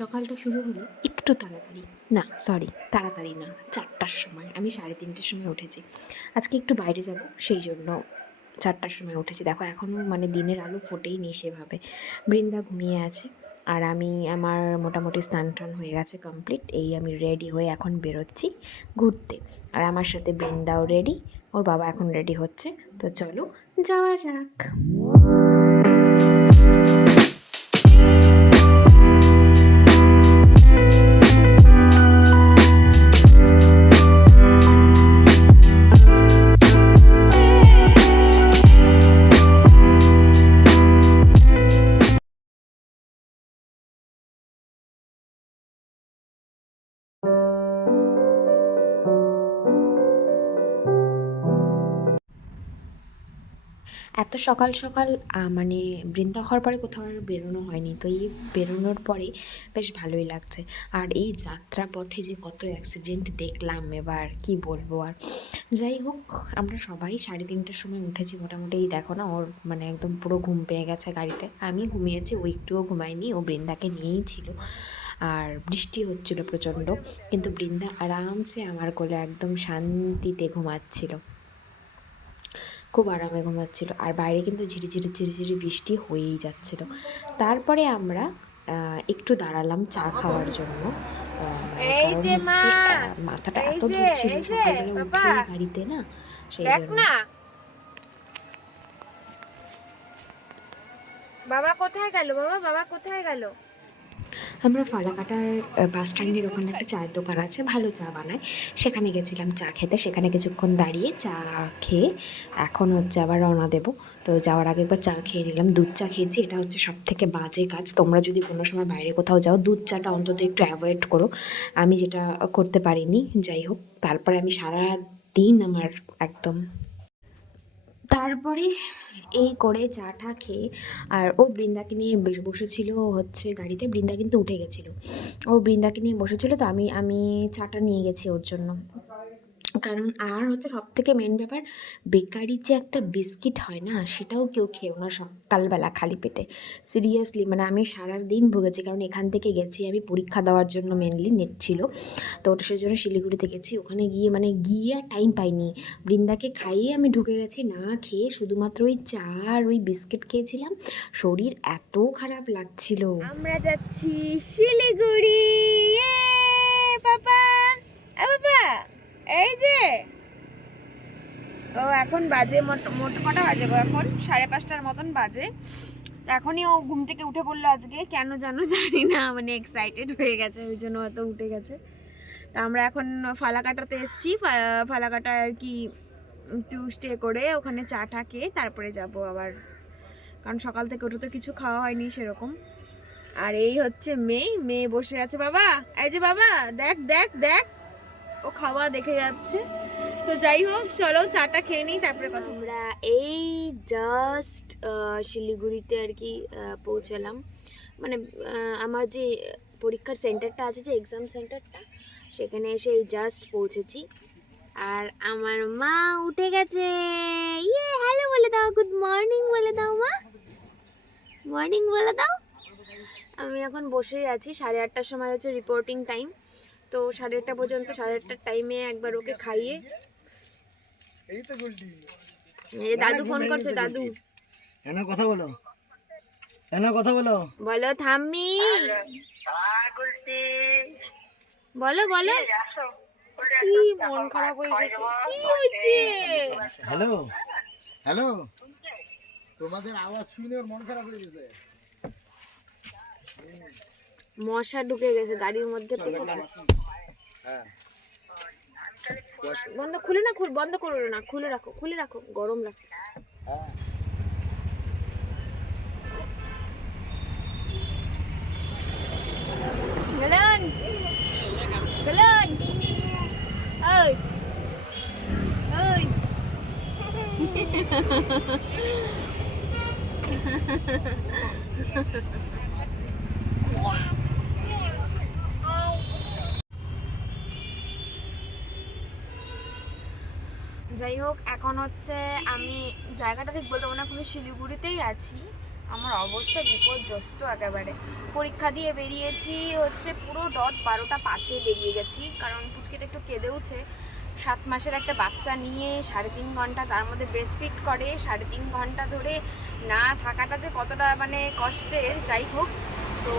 সকালটা শুরু হলো একটু তাড়াতাড়ি, না সরি তাড়াতাড়ি না, 4টার সময়। আমি 3:30টার সময় উঠেছি। আজকে একটু বাইরে যাব, সেই জন্য 4টার সময় উঠেছি। দেখো এখনও মানে দিনের আলো ফোটেইনি সেভাবে। বৃন্দা ঘুমিয়ে আছে আর আমি আমার মোটামুটি স্নান টান হয়ে গেছে কমপ্লিট। এই আমি রেডি হয়ে এখন বেরোচ্ছি ঘুরতে। আর আমার সাথে বৃন্দাও রেডি, ওর বাবা এখন রেডি হচ্ছে। তো চলো যাওয়া যাক। এত সকাল সকাল মানে বৃন্দা হওয়ার পরে কোথাও আর বেরোনো হয়নি, তো এই বেরোনোর পরে বেশ ভালোই লাগছে। আর এই যাত্রা পথে যে কত অ্যাক্সিডেন্ট দেখলাম, এবার কি বলবো আর। যাই হোক, আমরা সবাই 3:30টার সময় উঠেছি মোটামুটি। এই দেখো না, ওর মানে একদম পুরো ঘুম পেয়ে গেছে গাড়িতে। আমি ঘুমিয়েছি, ও একটুও ঘুমায়নি, ও বৃন্দাকে নিয়েই ছিল। আর বৃষ্টি হচ্ছিল প্রচণ্ড, কিন্তু বৃন্দা আরামসে আমার কোলে একদম শান্তিতে ঘুমাচ্ছিল, খুব আরামে ঘুমাচ্ছিল। আর বাইরে কিন্তু ঝিরিঝিরি ঝিরিঝিরি বৃষ্টি হয়েই যাচ্ছিল। তারপরে আমরা একটু দাঁড়ালাম চা খাওয়ার জন্য। এই কারণ যে মা, হচ্ছে মাথাটা এই এত যে ধরছিল এই যে সকালবেলা বাবা, উঠেই গাড়িতে না, সেই দেখ জন্য। না বাবা কোথায় গেল, বাবা বাবা কোথায় গেল? আমরা ফালাকাটার বাস স্ট্যান্ডের ওখানে একটা চায়ের দোকান আছে, ভালো চা বানায়, সেখানে গেছিলাম চা খেতে। সেখানে কিছুক্ষণ দাঁড়িয়ে চা খেয়ে এখন হচ্ছে আবার রওনা দেবো। তো যাওয়ার আগে একবার চা খেয়ে নিলাম, দুধ চা খেয়েছি। এটা হচ্ছে সব থেকে বাজে কাজ, তোমরা যদি কোনো সময় বাইরে কোথাও যাও দুধ চাটা অন্তত একটু অ্যাভয়েড করো। আমি যেটা করতে পারিনি, যাই হোক। তারপরে আমি সারা দিন আমার একদম, তারপরে এই করে চাটা খেয়ে, আর ও বৃন্দাকে নিয়ে বসেছিল হচ্ছে গাড়িতে। বৃন্দা কিন্তু উঠে গেছিলো, ও বৃন্দাকে নিয়ে বসেছিল। তো আমি আমি চাটা নিয়ে গেছি ওর জন্য। কারণ আর হচ্ছে সব থেকে মেন ব্যাপার, বেকারির যে একটা বিস্কিট হয় না, সেটাও কেউ খেও না সকালবেলা খালি পেটে। সিরিয়াসলি মানে আমি সারা দিন ভুগেছি। কারণ এখান থেকে গেছি আমি পরীক্ষা দেওয়ার জন্য, মেনলি নেট ছিল। তো ওটা সেই জন্য শিলিগুড়িতে গেছি। ওখানে গিয়ে মানে গিয়ে আর টাইম পাইনি। বৃন্দাকে খাইয়ে আমি ঢুকে গেছি, না খেয়ে শুধুমাত্র ওই চা আর ওই বিস্কিট খেয়েছিলাম। শরীর এত খারাপ লাগছিল। আমরা যাচ্ছি শিলিগুড়ি। বাবা, বাবা, এই যে ও এখন বাজে মোট মোট কটা বাজে গো? এখন 5:30টার মতন বাজে। তো এখনই ও ঘুম থেকে উঠে পড়লো। আজকে কেন জানো জানি না, মানে এক্সাইটেড হয়ে গেছে, ওই জন্য হয়তো উঠে গেছে। তা আমরা এখন ফালাকাটাতে এসছি। ফালাকাটা আর কি একটু স্টে করে ওখানে চা টা খেয়ে তারপরে যাব আবার, কারণ সকাল থেকে ওটা তো কিছু খাওয়া হয়নি সেরকম। আর এই হচ্ছে মেয়ে, মেয়ে বসে আছে। বাবা, এই যে বাবা, দেখ দেখ দেখ, ও খাওয়া দেখে যাচ্ছে। তো যাই হোক, চলো চাটা খেয়ে নিই, তারপরে কথা। আমরা এই জাস্ট শিলিগুড়িতে আর কি পৌঁছালাম। মানে আমার যে পরীক্ষার সেন্টারটা আছে, যে এক্সাম সেন্টারটা, সেখানে এসে এই জাস্ট পৌঁছেছি। আর আমার মা উঠে গেছে। ইয়ে, হ্যালো বলে দাও, গুড মর্নিং বলে দাও মা, মর্নিং বলে দাও। আমি এখন বসেই আছি। 8:30টার সময় হচ্ছে রিপোর্টিং টাইম। তো 8:30 পর্যন্ত, 8:30টার টাইমে একবার ওকে খাইয়ে। এই তো গুলটি, এই দাদু ফোন করছে, দাদু। এনা কথা বলো, এনা কথা বলো, বলো থাম্মি, বলো বলো। কি মন খারাপ হয়ে গেছে, কি হয়েছে? হ্যালো হ্যালো, তোমাদের আওয়াজ শুনে ওর মন খারাপ হয়ে গেছে। মশা ঢুকে গেছে গাড়ির মধ্যে। হ্যাঁ, বন্ধ, খুলে না, বন্ধ করো না, খুলে রাখো, খুলে রাখো, গরম লাগছে। হ্যাঁ। বেলুন, বেলুন, ওই ওই। যাই হোক, এখন হচ্ছে আমি জায়গাটা ঠিক বলতে পারবো না, কোনো শিলিগুড়িতেই আছি। আমার অবস্থা বিপর্যস্ত একেবারে। পরীক্ষা দিয়ে বেরিয়েছি হচ্ছে পুরো ডট 12টা 5-এ বেরিয়ে গেছি, কারণ পুচকিটা একটু কেঁদেওছে। 7 মাসের একটা বাচ্চা নিয়ে 3.5 ঘন্টা তার মধ্যে ব্রেস্ট ফিড করে 3.5 ঘন্টা ধরে না থাকাটা যে কতটা মানে কষ্টের। যাই হোক, তো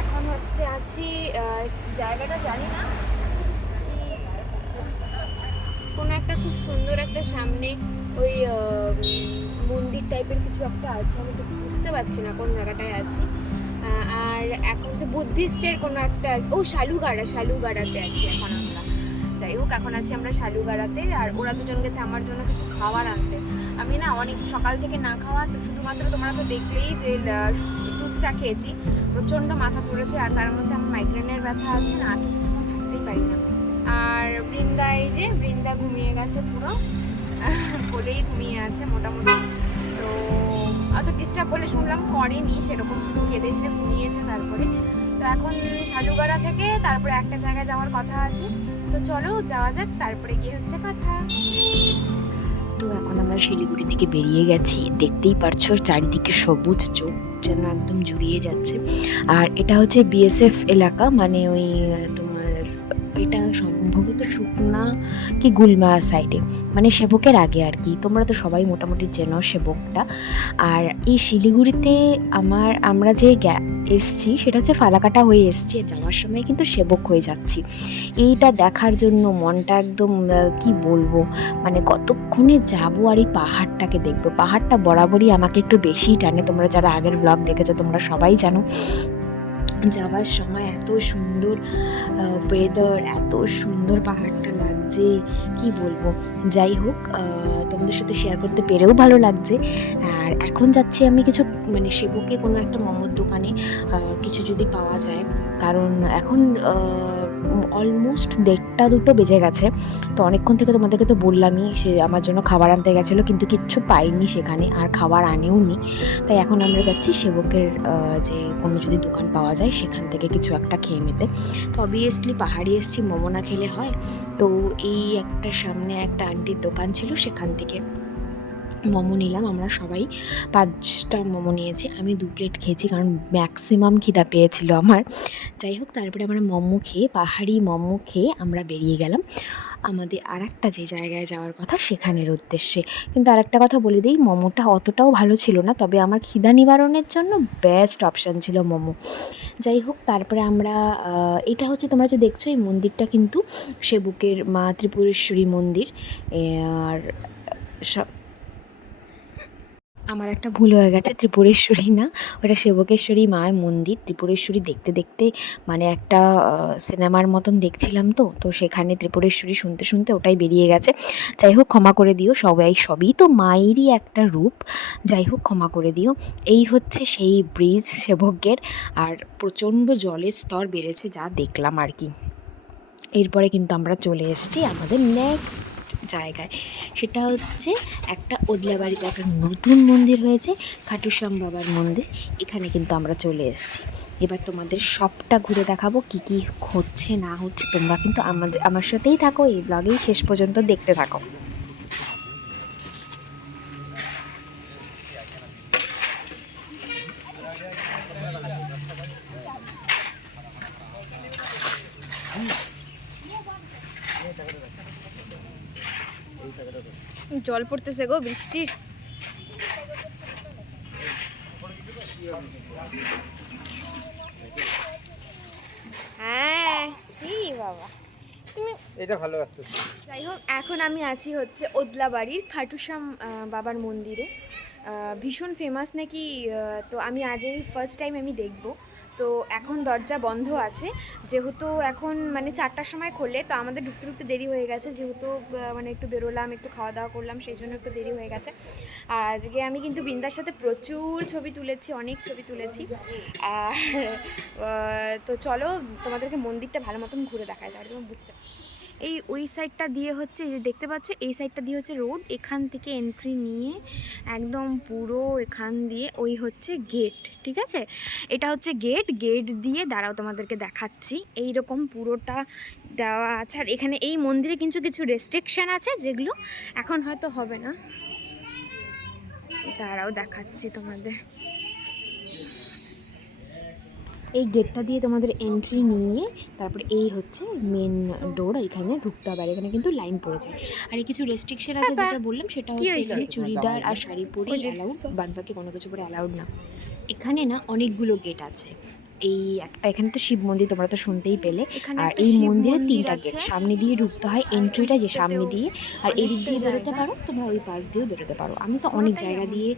এখন হচ্ছে আছি জায়গাটা জানি না, কোনো একটা খুব সুন্দর একটা সামনে ওই মন্দির টাইপের কিছু একটা আছে, আমি তো বুঝতে পারছি না কোন জায়গাটায় আছি। আর এখন হচ্ছে বুদ্ধিস্টের কোনো একটা, ও শালুগাড়াতে আছি এখন আমরা। যাই হোক, এখন আছি আমরা শালুগাড়াতে, আর ওরা দুজন গেছে আমার জন্য কিছু খাবার আনতে। আমি না অনেক সকাল থেকে না খাওয়া, তো শুধুমাত্র তোমরা তো দেখলেই যে দুধ চা খেয়েছি, প্রচণ্ড মাথা ধরেছে, আর তার মধ্যে আমার মাইগ্রেনের ব্যথা আছে না, তো কিছুক্ষণ থাকতেই পারি না। আর বৃন্দা ঘুমিয়ে গেছে পুরো, কোলেই ঘুমিয়ে আছে মোটামুটি। তো অত ডিস্টার্ব বলে শুনলাম করেনি সেরকম, শুধু কেঁদেছে ঘুমিয়েছে। তারপরে তো এখন শালুগাড়া থেকে তারপরে একটা জায়গায় যাওয়ার কথা আছে, তো চলো যাওয়া যাক, তারপরে গিয়ে হচ্ছে কথা। তো এখন আমরা শিলিগুড়ি থেকে বেরিয়ে গেছি, দেখতেই পারছো চারিদিকে সবুজ, চোখ যেন একদম জুড়িয়ে যাচ্ছে। আর এটা হচ্ছে বিএসএফ এলাকা, মানে ওই তোমার এটা সম্ভবত সুকনা কি গুলমা সাইডে, মানে সেবকের আগে আর কি। তোমরা তো সবাই মোটামুটি চেনো সেবকটা। আর এই শিলিগুড়িতে আমরা যে এসছি সেটা হচ্ছে ফালাকাটা হয়ে এসছি, যাওয়ার সময় কিন্তু সেবক হয়ে যাচ্ছি। এইটা দেখার জন্য মনটা একদম কি বলবো, মানে কতক্ষণে যাবো আর এই পাহাড়টাকে দেখবো। পাহাড়টা বরাবরই আমাকে একটু বেশিই টানে, তোমরা যারা আগের ব্লগ দেখেছো তোমরা সবাই জানো। যাওয়ার সময় এত সুন্দর ওয়েদার, এত সুন্দর পাহাড়টা লাগছে, কি বলবো। যাই হোক, তোমাদের সাথে শেয়ার করতে পেরেও ভালো লাগছে। আর এখন যাচ্ছি আমি কিছু মানে সেবকে কোনো একটা মোমোর দোকানে কিছু যদি পাওয়া যায়, কারণ এখন অলমোস্ট 1:30-2 বেজে গেছে। তো অনেকক্ষণ থেকে তোমাদেরকে তো বললামই, সে আমার জন্য খাবার আনতে গেছিলো, কিন্তু কিচ্ছু পাইনি সেখানে, আর খাবার আনেও নি। তাই এখন আমরা যাচ্ছি সেবকের যে কোনো যদি দোকান পাওয়া যায় সেখান থেকে কিছু একটা খেয়ে নিতে। তো অবভিয়াসলি পাহাড়ি এসছি, মোমো না খেলে হয়। তো এই একটা সামনে একটা আন্টির দোকান ছিল, সেখান থেকে মোমো নিলাম। আমরা সবাই 5টা মোমো নিয়েছি, আমি 2 প্লেট খেয়েছি, কারণ ম্যাক্সিমাম খিদা পেয়েছিল আমার। যাই হোক, তারপরে আমরা মোমো খেয়ে, পাহাড়ি মোমো খেয়ে আমরা বেরিয়ে গেলাম আমাদের আরেকটা যে জায়গায় যাওয়ার কথা সেখানের উদ্দেশ্যে। কিন্তু আরেকটা কথা বলে দিই, মোমোটা অতটাও ভালো ছিল না, তবে আমার খিদা নিবারণের জন্য বেস্ট অপশান ছিল মোমো। যাই হোক, তারপরে আমরা এটা হচ্ছে তোমরা যে দেখছো এই মন্দিরটা কিন্তু সেবকের মা ত্রিপুরেশ্বরী মন্দির। আর আমার একটা ভুল হয়ে গেছে, ত্রিপুরেশ্বরী না, ওটা সেবকেশ্বরী মায়ের মন্দির। ত্রিপুরেশ্বরী দেখতে দেখতে মানে একটা সিনেমার মতন দেখছিলাম, তো সেখানে ত্রিপুরেশ্বরী শুনতে শুনতে ওটাই বেরিয়ে গেছে। যাই হোক, ক্ষমা করে দিও, সবই তো মায়েরই একটা রূপ। যাই হোক, ক্ষমা করে দিও। এই হচ্ছে সেই ব্রিজ সেবকের, আর প্রচণ্ড জলের স্তর বেড়েছে যা দেখলাম আর কি। এরপরে কিন্তু আমরা চলে এসেছি আমাদের নেক্সট জায়গায়, সেটা হচ্ছে একটা ওদলাবাড়িতে একটা নতুন মন্দির হয়েছে, খাটুশ্যাম বাবার মন্দির। এখানে কিন্তু আমরা চলে এসেছি। এবার তোমাদের সবটা ঘুরে দেখাবো, কি কি হচ্ছে না হচ্ছে। তোমরা কিন্তু আমার সাথেই থাকো, এই ব্লগেই শেষ পর্যন্ত দেখতে থাকো। জল পড়তেছে গো বৃষ্টির। হ্যাঁ, কি বাবা তুমি এটা ভালো আছে। যাই হোক, এখন আমি আছি হচ্ছে ওদলাবাড়ির খাটুশ্যাম বাবার মন্দিরে। ভীষণ ফেমাস নাকি, তো আমি আজই ফার্স্ট টাইম আমি দেখব। তো এখন দরজা বন্ধ আছে, যেহেতু এখন মানে 4টার সময় খোলে, তো আমাদের ঢুকতে ঢুকতে দেরি হয়ে গেছে, যেহেতু মানে একটু বেরোলাম, একটু খাওয়া দাওয়া করলাম, সেই জন্য একটু দেরি হয়ে গেছে। আর আজকে আমি কিন্তু বৃন্দার সাথে প্রচুর ছবি তুলেছি, অনেক ছবি তুলেছি। আর তো চলো তোমাদেরকে মন্দিরটা ভালো মতন ঘুরে দেখায়, তাহলে তুমি বুঝতে পারো। এই ওই সাইডটা দিয়ে হচ্ছে, এই যে দেখতে পাচ্ছ, এই সাইডটা দিয়ে হচ্ছে রোড, এখান থেকে এন্ট্রি নিয়ে একদম পুরো এখান দিয়ে ওই হচ্ছে গেট, ঠিক আছে? এটা হচ্ছে গেট দিয়ে দাঁড়াও তোমাদেরকে দেখাচ্ছি। এই রকম পুরোটা দেওয়া আছে, আর এখানে এই মন্দিরে কিছু কিছু রেস্ট্রিকশান আছে, যেগুলো এখন হয়তো হবে না। দাঁড়াও দেখাচ্ছি তোমাদের। এই গেটটা দিয়ে তোমাদের এন্ট্রি নিয়ে তারপরে এই হচ্ছে মেন ডোর, এখানে ঢুকতে হবে। আর এখানে কিন্তু লাইন পড়ে যায়। আর এই কিছু রেস্ট্রিকশন আছে যেটা বললাম, সেটা কি হচ্ছে হয়েছে? এখানে চুড়িদার আর শাড়ি পরে ওই যে অ্যালাউড, sauce। বাদ বাকি কোনো কিছু পরে অ্যালাউড না। এখানে না অনেকগুলো গেট আছে। এই একটা এখানে তো শিব মন্দির, তোমরা তো শুনতেই পেলে। এখানে আর একটা এই শিব মন্দিরে মন্দির 3টা আছে। গেট, সামনে দিয়ে ঢুকতে হয়, আর এন্ট্রিটা যে সামনে ওইদিকটাতেও দিয়ে, আর এই দিক অনেকটা দিয়ে বেরোতে জায়গা। পারো, তোমরা ওই পাশ দিয়েও বেরোতে পারো। আমি তো অনেক পুরোটাই জায়গা এমন। দিয়ে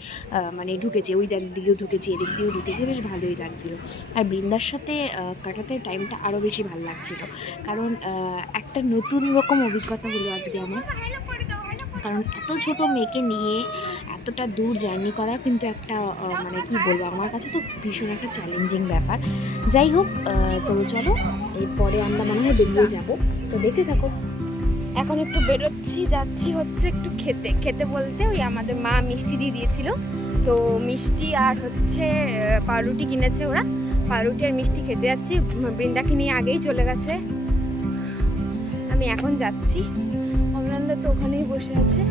মানে ঢুকেছি, ওই দিকেও ঢুকেছি, এদিক দিয়েও ঢুকেছি, বেশ ভালোই লাগছিল। আর বৃন্দার সাথে কাটাতে টাইমটা আরও বেশি ভালো লাগছিল, কারণ একটা নতুন রকম অভিজ্ঞতা হলো আজকে আমার। কারণ এত ছোট মেয়েকে নিয়ে এতটা দূর জার্নি করা কিন্তু একটা মানে কি বলবো, আমার কাছে তো ভীষণ একটা চ্যালেঞ্জিং ব্যাপার। যাই হোক, তো চলো এরপরে আমরা মনে হয় বেরিয়ে যাব, তো দেখতে থাকো। এখন একটু বেরোচ্ছি, যাচ্ছি হচ্ছে একটু খেতে। খেতে বলতে ওই আমাদের মা মিষ্টি দিয়ে দিয়েছিল, তো মিষ্টি আর হচ্ছে পাউরুটি কিনেছে ওরা, পাউরুটি আর মিষ্টি খেতে যাচ্ছি। বৃন্দাকে নিয়ে আগেই চলে গেছে, আমি এখন যাচ্ছি। অমলানদা তো ওখানেই বসে আছে।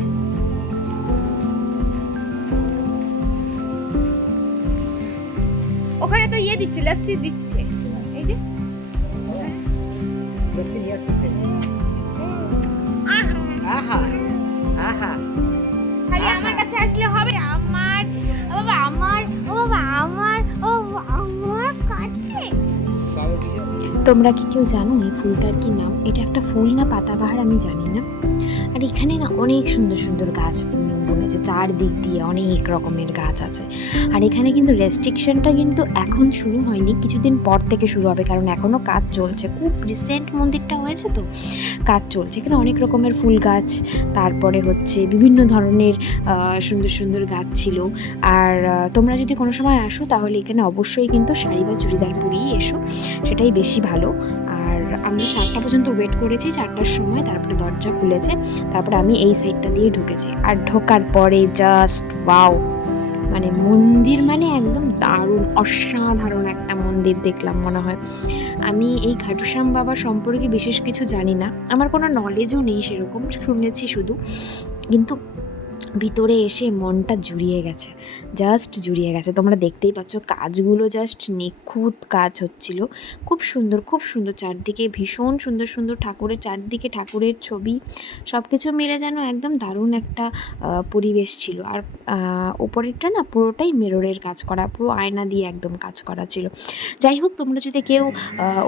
ওখানে তো ইয়ে দিচ্ছে, লস্যি দিচ্ছে, এই যে বেশি নিয়ে আসতেছে। আহা আহা খালি আমার কাছে আসলে হবে? আমার ও বাবা, আমার ও বাবা, আমার ও বাবা, আমার কাছে। তোমরা কি কেউ জানো এই ফুলটার কি নাম? এটা একটা ফুল না পাতাবাহার, আমি জানি না। আর এখানে না অনেক সুন্দর সুন্দর গাছ বনেছে, চারদিক দিয়ে অনেক রকমের গাছ আছে। আর এখানে কিন্তু রেস্ট্রিকশনটা কিন্তু এখন শুরু হয়নি, কিছুদিন পর থেকে শুরু হবে, কারণ এখনও কাজ চলছে। খুব রিসেন্ট মন্দিরটা হয়েছে তো, কাজ চলছে। এখানে অনেক রকমের ফুল গাছ, তারপরে হচ্ছে বিভিন্ন ধরনের সুন্দর সুন্দর গাছ ছিল। আর তোমরা যদি কোনো সময় আসো তাহলে এখানে অবশ্যই কিন্তু শাড়ি বা চুড়িদার পরেই এসো, সেটাই বেশি ভালো। আর আমরা 4টা পর্যন্ত ওয়েট করেছি, 4টার সময় তারপরে দরজা খুলেছে, তারপরে আমি এই সাইডটা দিয়ে ঢুকেছি। আর ঢোকার পরে জাস্ট ওয়াও, মানে মন্দির মানে একদম দারুণ অসাধারণ একটা মন্দির দেখলাম মনে হয়। আমি এই খাটুশ্যাম বাবা সম্পর্কে বিশেষ কিছু জানি না, আমার কোনো নলেজও নেই সেরকম, শুনেছি শুধু। কিন্তু ভিতরে এসে মনটা জুড়িয়ে গেছে, জাস্ট জুড়িয়ে গেছে। তোমরা দেখতেই পাচ্ছ কাজগুলো জাস্ট নিখুঁত কাজ হচ্ছিল, খুব সুন্দর খুব সুন্দর। চারদিকে ভীষণ সুন্দর সুন্দর ঠাকুরের, চারদিকে ঠাকুরের ছবি, সব কিছু মিলে যেন একদম দারুণ একটা পরিবেশ ছিল। আর ওপরেরটা না পুরোটাই মিররের কাজ করা, পুরো আয়না দিয়ে একদম কাজ করা ছিল। যাই হোক, তোমরা যদি কেউ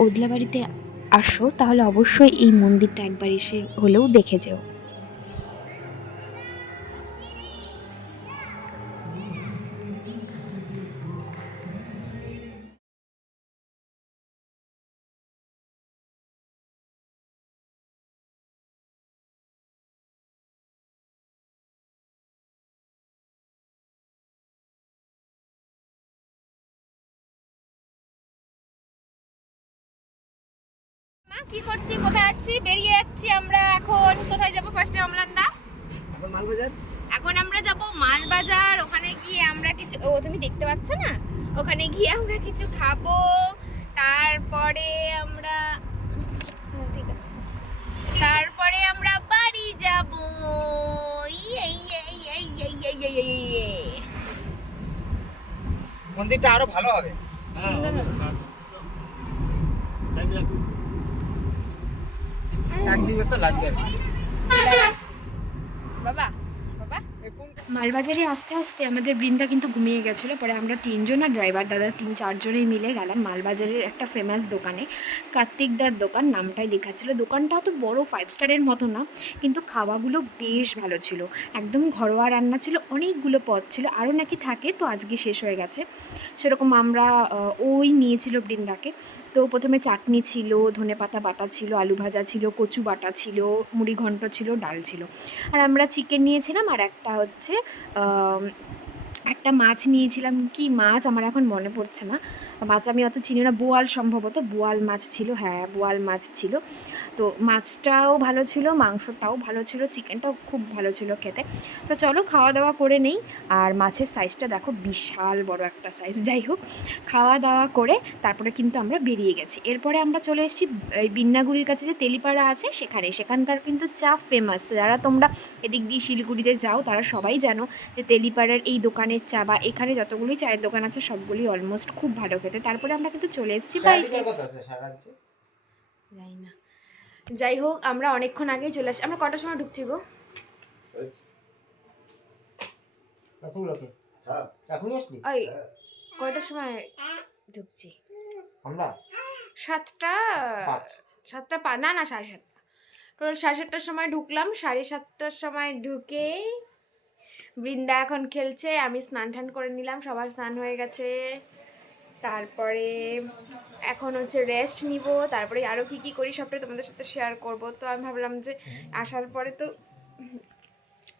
ওদলাবাড়িতে আসো তাহলে অবশ্যই এই মন্দিরটা একবার এসে হলেও দেখে যেও। মা কি করছি, কোথায় যাচ্ছি? বেরিয়ে যাচ্ছি আমরা এখন। কোথায় যাব ফার্স্টে অমলানদা? এখন মালবাজার। এখন আমরা যাব মালবাজার। ওখানে গিয়ে আমরা কিছু, ও তুমি দেখতে পাচ্ছ না, ওখানে গিয়ে আমরা কিছু খাবো। তারপরে আমরা, ঠিক আছে, তারপরে আমরা বাড়ি যাব। মন্দিরটা আরো ভালো হবে। সুন্দর হবে। এক দিবস তো লাগবে। বাবা বাবা মালবাজারে আস্তে আস্তে আমাদের বৃন্দা কিন্তু ঘুমিয়ে গেছিলো। পরে আমরা 3জন আর ড্রাইভার দাদা 3-4জনেই মিলে গেলাম মালবাজারের একটা ফেমাস দোকানে, কার্তিকদার দোকান নামটাই লেখা ছিল। দোকানটাও তো বড় 5 স্টারের মতো না, কিন্তু খাওয়াগুলো বেশ ভালো ছিল, একদম ঘরোয়া রান্না ছিল, অনেকগুলো পদ ছিল, আরও নাকি থাকে, তো আজকে শেষ হয়ে গেছে। সেরকম আমরা ওই নিয়েছিল বৃন্দাকে। তো প্রথমে চাটনি ছিল, ধনেপাতা বাটা ছিল, আলু ভাজা ছিল, কচু বাটা ছিল, মুড়ি ঘন্ট ছিল, ডাল ছিল। আর আমরা চিকেন নিয়েছিলাম, আর একটা হচ্ছে একটা মাছ নিয়েছিলাম। কি মাছ আমার এখন মনে পড়ছে না, মাছ আমি অত চিনি না, বোয়াল, সম্ভবত বোয়াল মাছ ছিল, হ্যাঁ বোয়াল মাছ ছিল। তো মাছটাও ভালো ছিল, মাংসটাও ভালো ছিল, চিকেনটাও খুব ভালো ছিল খেতে। তো চলো খাওয়া দাওয়া করে নেই। আর মাছের সাইজটা দেখো, বিশাল বড় একটা সাইজ। যাই হোক, খাওয়া দাওয়া করে তারপরে কিন্তু আমরা বেরিয়ে গেছি। এরপরে আমরা চলে এসেছি এই বিন্নাগুড়ির কাছে যে তেলিপাড়া আছে সেখানে। সেখানকার কিন্তু চা ফেমাস। তো যারা তোমরা এদিক দিয়ে শিলিগুড়িতে যাও তারা সবাই জানো যে তেলিপাড়ার এই দোকানে দোকানের চা বা এখানে যতগুলোই চায়ের দোকান আছে সবগুলি অলমোস্ট খুব ভালো খেতে। তারপরে আমরা কিন্তু চলে এসেছি বাড়িতে। যাই না, যাই হোক আমরা অনেকক্ষণ আগেই চলে আসছি। আমরা কটার সময় ঢুকছি গো? ওই কয়টার সময় ঢুকছি আমরা? 7টা, 7টা না না 7:30, টোটাল 7:30টার সময় ঢুকলাম। 7:30টার সময় ঢুকে বৃন্দা এখন খেলছে, আমি স্নান টান করে নিলাম, সবার স্নান হয়ে গেছে। তারপরে এখন হচ্ছে রেস্ট নিব, তারপরে আরও কী কী করি সবটাই তোমাদের সাথে শেয়ার করব। তো আমি ভাবলাম যে আসার পরে তো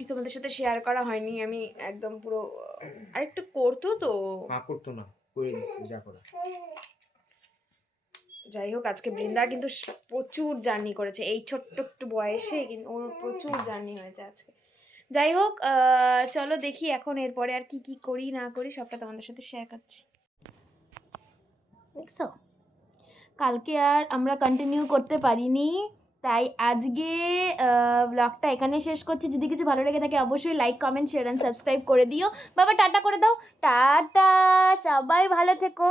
তোমাদের সাথে শেয়ার করা হয়নি, আমি একদম পুরো আরেকটু করতো তো করতো না, করে দিচ্ছি যা করা। যাই হোক আজকে বৃন্দা কিন্তু প্রচুর জার্নি করেছে এই ছোট্ট একটু বয়সে, কিন্তু ওর প্রচুর জার্নি হয়েছে আজকে। যাই হোক চলো দেখি এখন এরপরে আর কি কি করি না করি সবটা তোমাদের সাথে শেয়ার করছি। দেখছো কালকে আর আমরা কন্টিনিউ করতে পারিনি, তাই আজকে ব্লগটা এখানে শেষ করছি। যদি কিছু ভালো লেগে থাকে অবশ্যই like comment share and subscribe করে দিও। বাবা টাটা করে দাও। টাটা, সবাই ভালো থেকো।